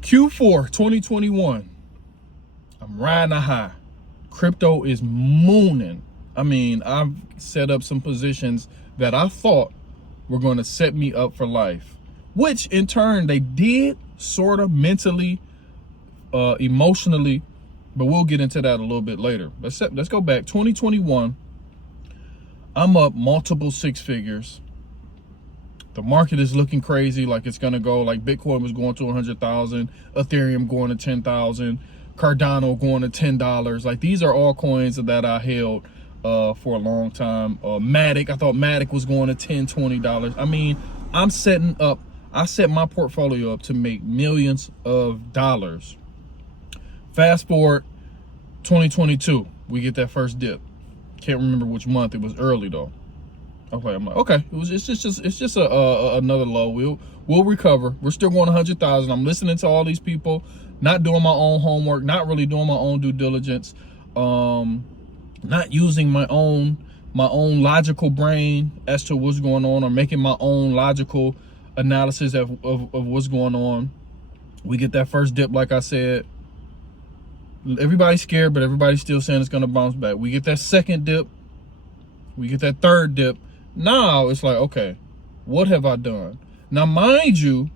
Q4 2021. I'm riding a high. Crypto is mooning. I mean, I've set up some positions that I thought were going to set me up for life, which in turn they did, sort of mentally, emotionally, but we'll get into that a little bit later. Let's go back. 2021. I'm up multiple six figures. The market is looking crazy, like it's gonna go. Like Bitcoin was going to 100,000, Ethereum going to 10,000, Cardano going to $10. Like these are all coins that I held for a long time. Matic, I thought Matic was going to $10, $20. I mean, I set my portfolio up to make millions of dollars. Fast forward 2022, we get that first dip. Can't remember which month. It was early though. Okay, I'm like, okay, it's just another low. We'll recover. We're still going 100,000. I'm listening to all these people, not doing my own homework, not really doing my own due diligence, not using my own logical brain as to what's going on, or making my own logical analysis of what's going on. We get that first dip, like I said. Everybody's scared, but everybody's still saying it's gonna bounce back. We get that second dip. We get that third dip. Now it's like, okay, what have I done? Now, mind you,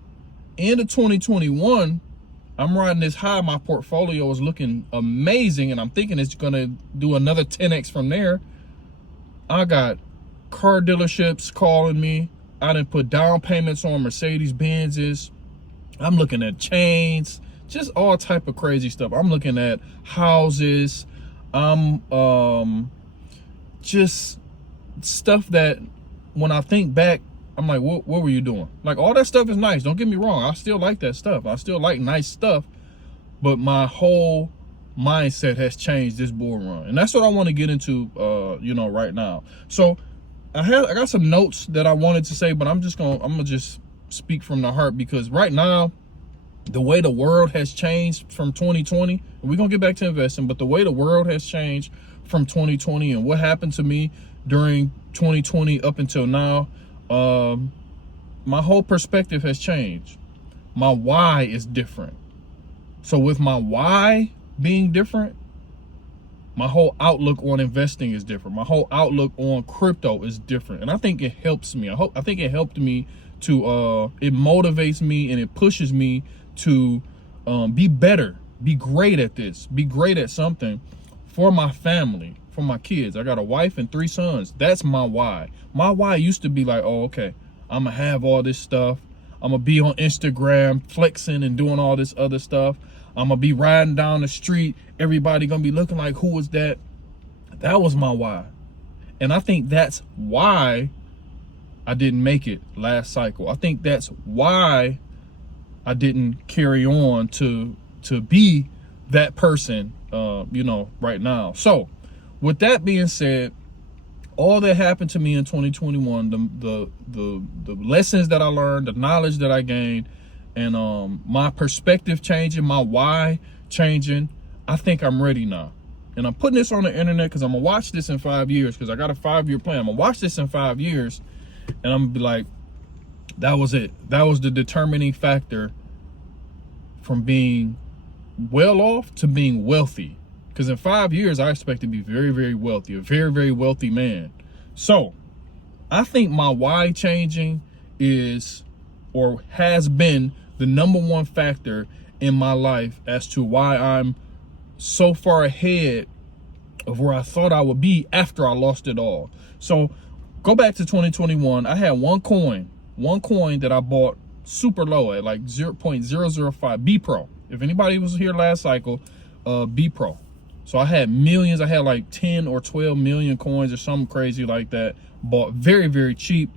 end of 2021, I'm riding this high. My portfolio is looking amazing, and I'm thinking it's gonna do another 10x from there. I got car dealerships calling me. I didn't put down payments on Mercedes Benzes. I'm looking at chains, just all type of crazy stuff. I'm looking at houses. I'm just stuff that when I think back, I'm like, what were you doing? Like, all that stuff is nice. Don't get me wrong. I still like that stuff. I still like nice stuff. But my whole mindset has changed this bull run. And that's what I want to get into, right now. So I got some notes that I wanted to say, but I'm gonna just speak from the heart, because right now, the way the world has changed from 2020, we're gonna get back to investing, but the way the world has changed from 2020 and what happened to me during 2020 up until now, my whole perspective has changed. My why is different. So with my why being different, my whole outlook on investing is different. My whole outlook on crypto is different. And I think it helps me. I think it helped me to, it motivates me and it pushes me to be better, be great at this, be great at something for my family, for my kids. I got a wife and 3 sons. That's my why. My why used to be like, oh, okay, I'm gonna have all this stuff. I'm gonna be on Instagram flexing and doing all this other stuff. I'm gonna be riding down the street. Everybody gonna be looking like, who was that? That was my why. And I think that's why I didn't make it last cycle. I think that's why I didn't carry on to be that person, right now. So with that being said, all that happened to me in 2021, the lessons that I learned, the knowledge that I gained, and my perspective changing, my why changing, I think I'm ready now. And I'm putting this on the internet because I'm gonna watch this in 5 years, because I got a 5-year plan. I'm gonna watch this in 5 years, and I'm gonna be like, that was it. That was the determining factor from being well off to being wealthy. Because in 5 years, I expect to be very, very wealthy, a very, very wealthy man. So I think my why changing is, or has been, the #1 factor in my life as to why I'm so far ahead of where I thought I would be after I lost it all. So go back to 2021. I had one coin that I bought super low at like 0.005 B Pro. If anybody was here last cycle, B Pro. So I had millions. I had like 10 or 12 million coins or something crazy like that. Bought very, very cheap.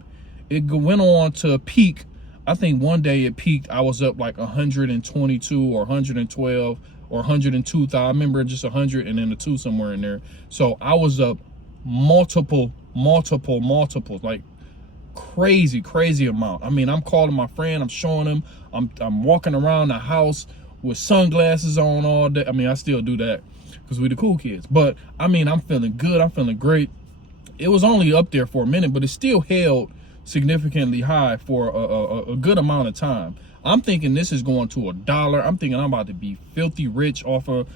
It went on to peak. I think one day it peaked. I was up like 122 or 112 or 102,000. I remember just 100 and then a 2 somewhere in there. So I was up multiples, like crazy amount. I mean, I'm calling my friend. I'm showing him. I'm walking around the house with sunglasses on all day. I mean, I still do that because we the cool kids. But I mean, I'm feeling good. I'm feeling great. It was only up there for a minute, but it still held significantly high for a good amount of time. I'm thinking this is going to $1. I'm thinking I'm about to be filthy rich off of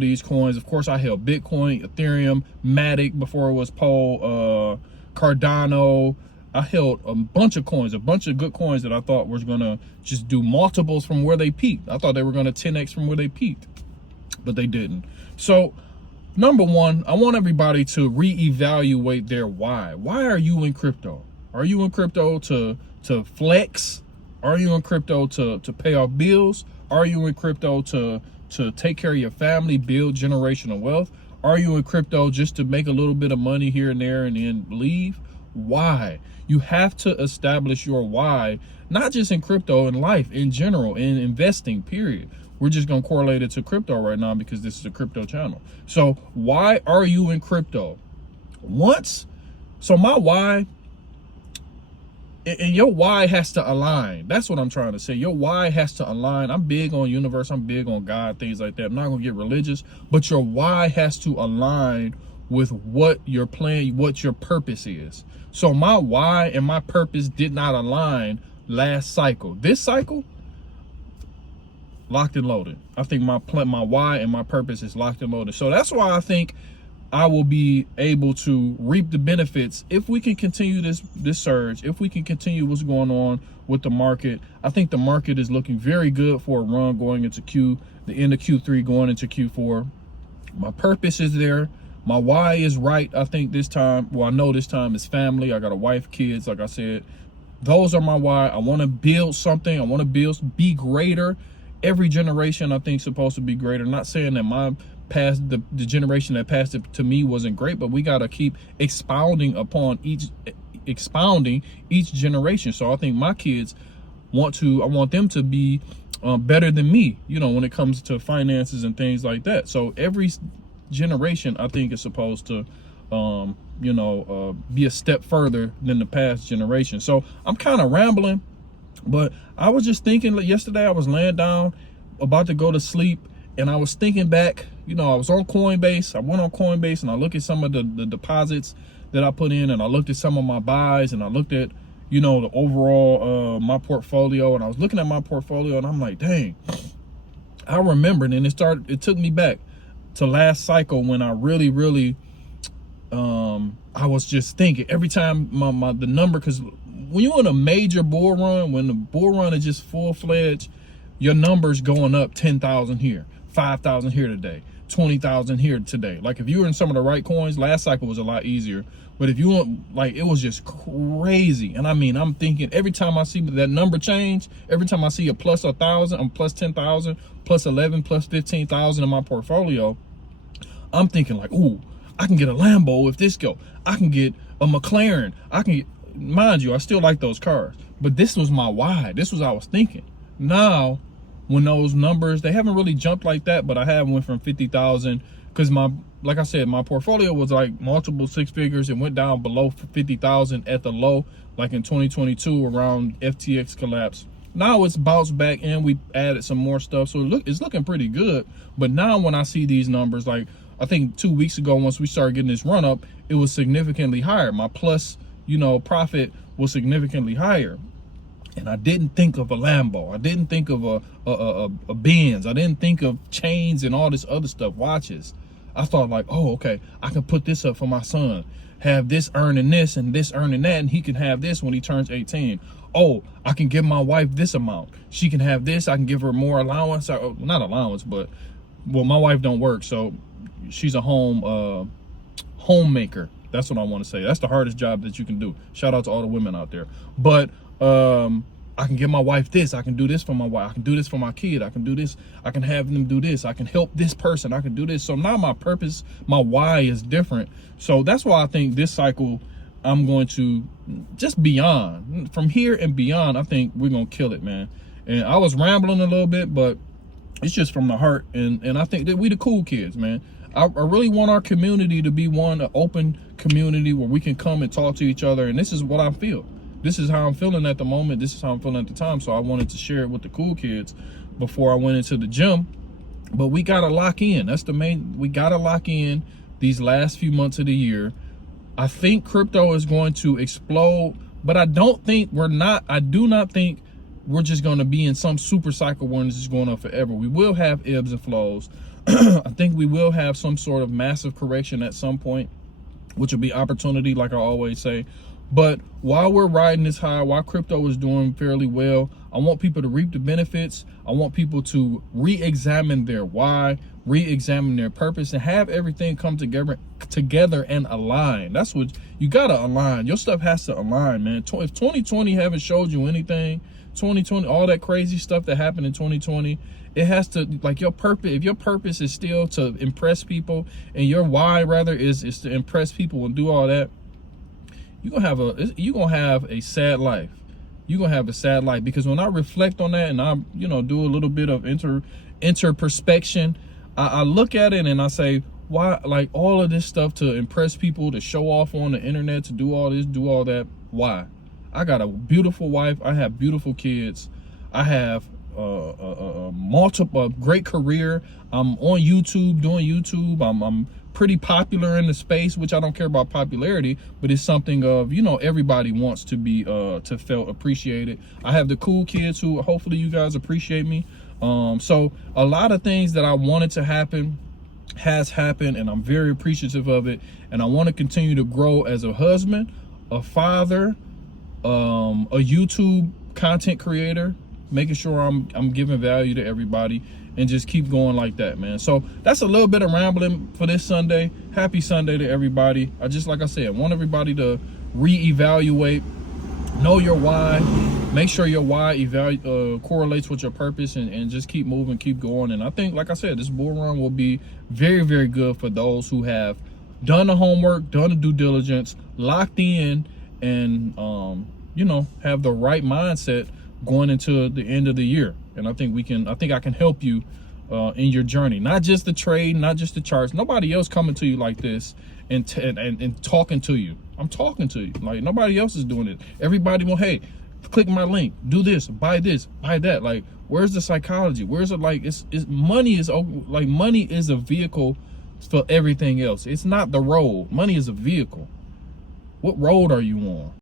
these coins. Of course, I held Bitcoin, Ethereum, Matic before it was Pole, Cardano. I held a bunch of coins, a bunch of good coins that I thought was gonna just do multiples from where they peaked. I thought they were gonna 10x from where they peaked, but they didn't. So number one, I want everybody to reevaluate their why. Why are you in crypto? Are you in crypto to flex? Are you in crypto to pay off bills? Are you in crypto to take care of your family, build generational wealth? Are you in crypto just to make a little bit of money here and there and then leave? Why? You have to establish your why, not just in crypto, in life in general, in investing, period. We're just going to correlate it to crypto right now because this is a crypto channel. So why are you in crypto? So my why, and your why has to align. That's what I'm trying to say. Your why has to align. I'm big on universe. I'm big on God, things like that. I'm not going to get religious, but your why has to align with what your plan, what your purpose is. So my why and my purpose did not align last cycle. This cycle, locked and loaded. I think my why and my purpose is locked and loaded. So that's why I think I will be able to reap the benefits if we can continue this surge, if we can continue what's going on with the market. I think the market is looking very good for a run going into the end of Q3, going into Q4. My purpose is there. My why is right. I think this time, well, I know this time is family. I got a wife, kids, like I said. Those are my why. I want to build something. I want to be greater. Every generation, I think, is supposed to be greater. Not saying that my past, the generation that passed it to me wasn't great, but we got to keep expounding each generation. So I think my kids I want them to be better than me, you know, when it comes to finances and things like that. So every generation, I think, is supposed to be a step further than the past generation. So I'm kind of rambling, but I was just thinking, like, yesterday I was laying down about to go to sleep, and I was thinking back, you know, I was on Coinbase. I went on Coinbase and I looked at some of the deposits that I put in, and I looked at some of my buys, and I looked at, you know, the overall my portfolio, and I was looking at my portfolio, and I'm like, dang, I remembered, and it took me back to last cycle when I really I was just thinking every time the number, because when you're in a major bull run, when the bull run is just full-fledged, your number's going up 10,000 here, 5,000 here today, 20,000 here today. Like if you were in some of the right coins, last cycle was a lot easier, but if you want, like, it was just crazy. And I mean, I'm thinking every time I see that number change, every time I see a plus 1,000, I'm plus 10,000, plus 11, plus 15,000 in my portfolio, I'm thinking like, ooh, I can get a Lambo if this go. I can get a McLaren. I can get, mind you, I still like those cars, but this was my why. This was what I was thinking. Now, when those numbers, they haven't really jumped like that, but I have went from 50,000 because like I said, my portfolio was like multiple six figures. It went down below 50,000 at the low, like in 2022 around FTX collapse. Now it's bounced back and we added some more stuff. So it's looking pretty good. But now when I see these numbers, like I think 2 weeks ago, once we started getting this run up, it was significantly higher. My plus, you know, profit was significantly higher. And I didn't think of a Lambo. I didn't think of a Benz. I didn't think of chains and all this other stuff, watches. I thought like, oh, okay, I can put this up for my son, have this earning this and this earning that, and he can have this when he turns 18. Oh, I can give my wife this amount. She can have this. I can give her more allowance, or not allowance, but, well, my wife don't work, so she's a homemaker. That's what I want to say. That's the hardest job that you can do. Shout out to all the women out there. But I can give my wife this. I can do this for my wife. I can do this for my kid. I can do this. I can have them do this. I can help this person. I can do this. So now my purpose, my why is different. So that's why I think this cycle, I'm going to just beyond. From here and beyond, I think we're going to kill it, man. And I was rambling a little bit, but it's just from the heart. And I think that we the cool kids, man. I really want our community to be an open community where we can come and talk to each other. And this is what I feel. This is how I'm feeling at the moment. This is how I'm feeling at the time. So I wanted to share it with the cool kids before I went into the gym. But we got to lock in. That's the main, we got to lock in these last few months of the year. I think crypto is going to explode, but I do not think we're just going to be in some super cycle when this is going on forever. We will have ebbs and flows. I think we will have some sort of massive correction at some point, which will be opportunity, like I always say. But while we're riding this high, while crypto is doing fairly well, I want people to reap the benefits. I want people to re-examine their why, re-examine their purpose, and have everything come together and align. That's what you gotta align. Your stuff has to align, man. If 2020 haven't showed you anything, 2020, all that crazy stuff that happened in 2020, it has to, like, your purpose. If your purpose is still to impress people, and your why rather is to impress people and do all that, you're gonna have a sad life. You're gonna have a sad life, because when I reflect on that and I, do a little bit of introspection, I look at it and I say, why, like, all of this stuff to impress people, to show off on the internet, to do all this, do all that, why? I got a beautiful wife. I have beautiful kids. I have multiple great career. I'm on YouTube, doing YouTube. I'm pretty popular in the space, which I don't care about popularity, but it's something of, everybody wants to be to feel appreciated. I have the cool kids who hopefully you guys appreciate me. So a lot of things that I wanted to happen has happened, and I'm very appreciative of it. And I want to continue to grow as a husband, a father, a YouTube content creator, making sure I'm giving value to everybody, and just keep going like that, man. So that's a little bit of rambling for this Sunday. Happy Sunday to everybody. Like I said, I want everybody to reevaluate, know your why, make sure your why correlates with your purpose, and just keep moving, keep going. And I think, like I said, this bull run will be very, very good for those who have done the homework, done the due diligence, locked in, and have the right mindset going into the end of the year. And I think I can help you in your journey, not just the trade, not just the charts. Nobody else coming to you like this and talking to you. I'm talking to you like nobody else is doing it. Everybody will, hey, click my link, do this, buy that. Like, where's the psychology? Where's it? Like, money is a vehicle for everything else. It's not the road. Money is a vehicle. What road are you on?